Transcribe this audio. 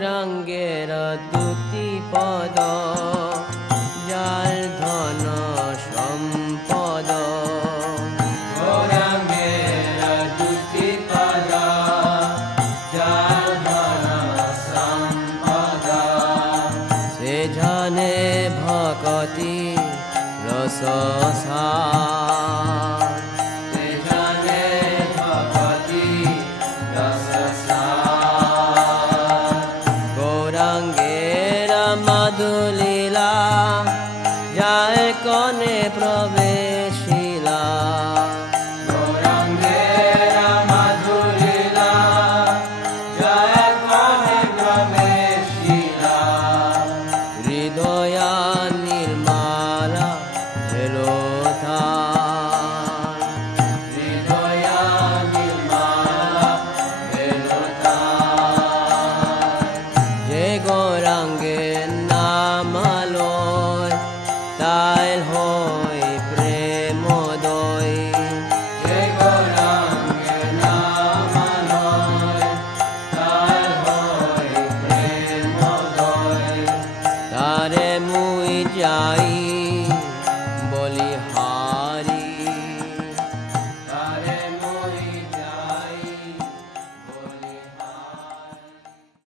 গৌরাঙ্গের দুটি পদ যার ধন সম্পদ গৌরাঙ্গের দুটি পদ যার ধন সম্পদ সে জানে ভকতি রস সার